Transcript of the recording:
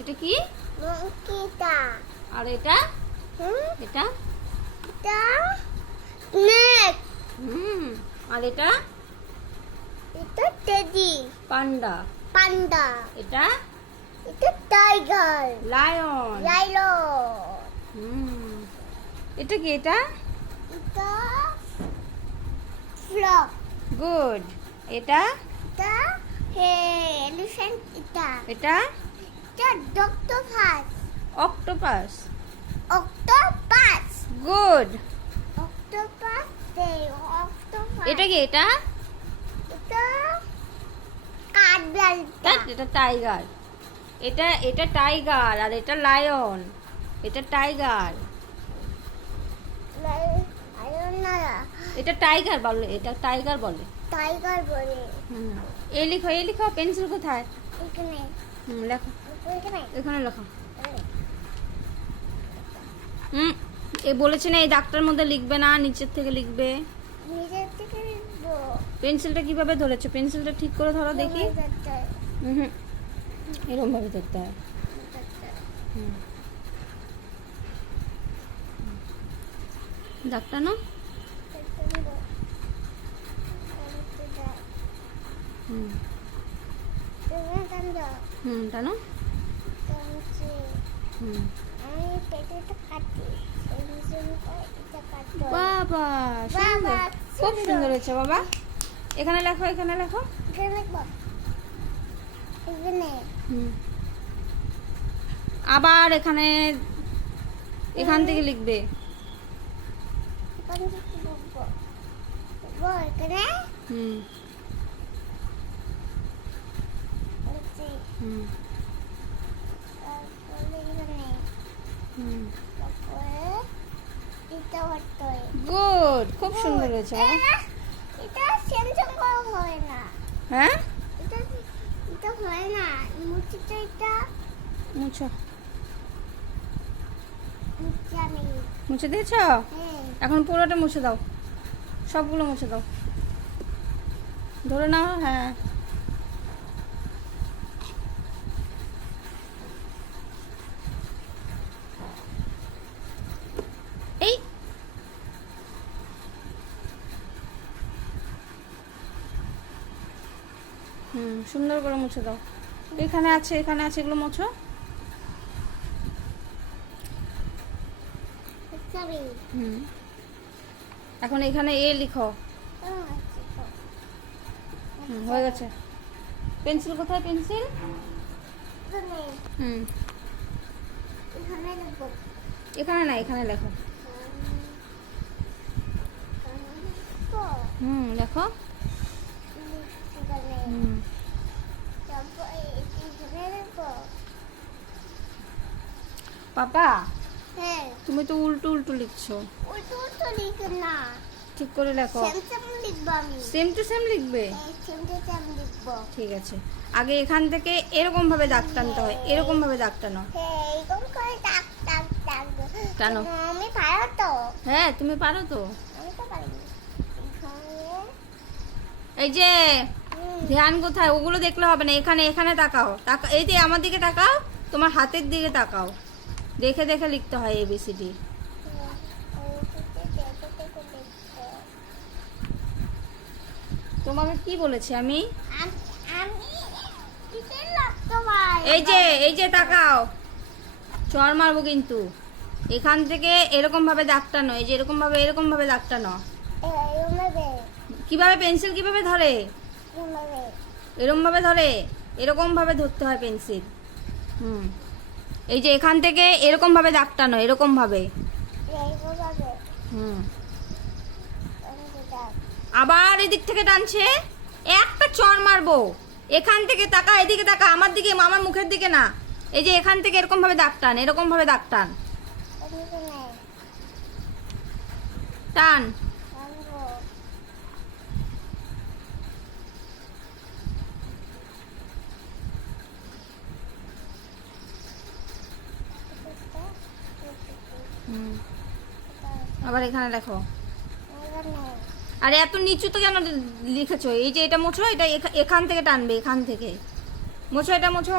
এটা কি? আর এটা? এটা? আর এটা? পান্ডা। এটা? টাইগার। লায়ন। এটা কি? এটা ফ্রগ। গুড। এটা? এলিফ্যান্ট। এটা octopus. Octopus. Octopus. Good. Octopus. এটা কি? এটা এটা টাইগার। এটা টাইগার আর এটা লায়ন। এটা টাইগার। এটা টাইগার বলে। এটা টাইগার বলে। এ লিখো পেন্সিল কোথায়? লেখো এখানে লেখো। এ বলেছে না এই দাগটার মধ্যে লিখবে না, নিচের থেকে লিখবে। পেন্সিলটা কিভাবে ধরেছো? পেন্সিলটা ঠিক করে ধরো দেখি। এরকম ভাবে ধরতে হয়। দাগটা না টানো। বাবা খুব সুন্দর হয়েছে বাবা। এখানে লেখো। আবার এখান থেকে লিখবে। গুড, খুব সুন্দর হয়েছে বাবা। এটা স্যামসাং করা হয় না। হ্যাঁ এটা হয় না। এটা মুছো। আমি মুছে দিয়েছো? এখন পুরোটা মুছে দাও, সবগুলো মুছে দাও। ধরে নাও। হ্যাঁ এই সুন্দর করে মুছে দাও। এখানে আছে এগুলো মুছো। এখন এখানে এ লিখো। হয়ে গেছে। পেন্সিল কোথায়? পেন্সিল এখানে না, এখানে লেখো। লেখো। পাপা তুমি তো উল্টো উল্টো লিখছো। ঠিক করে লেখো। সেম টু সেম লিখবে। ঠিক আছে, আগে এখান থেকে এরকম ভাবে দাগ টানতে হয়। এরকম ভাবে দাগ টানো। টানো। হ্যাঁ তুমি পারো তো। এই যে ধ্যান কোথায়? ওগুলো দেখলে হবে না। এখানে তাকাও। এই যে আমার দিকে তাকাও, তোমার হাতের দিকে তাকাও। দেখে দেখে লিখতে হয় এবিসিডি। তোমাকে কি বলেছি আমি? এই যে তাকাও, চড় মারবো কিন্তু। এখান থেকে এরকম ভাবে দাগ টানো। এই যে এরকম ভাবে দাগ টানো। কিভাবে পেন্সিল কিভাবে ধরে? এরকম ভাবে ধরে। এরকম ভাবে ধরতে হয় পেন্সিল। এই যে এখান থেকে এরকম ভাবে দাগ টানো। এরকম ভাবে। আবার এদিক থেকে টানছে। একটা চড় মারবো। এখান থেকে তাকা, এদিকে তাকা, আমার দিকে, আমার মুখের দিকে না। এই যে এখান থেকে এরকম ভাবে দাগ টান। এরকম ভাবে দাগ টান। টান। আবার এখানে লেখো। আরে এত নিচু তো কেন লিখেছো? এই যে এটা মোছো, এটা এখান থেকে টানবে। এখান থেকে মোছো, এটা মোছো।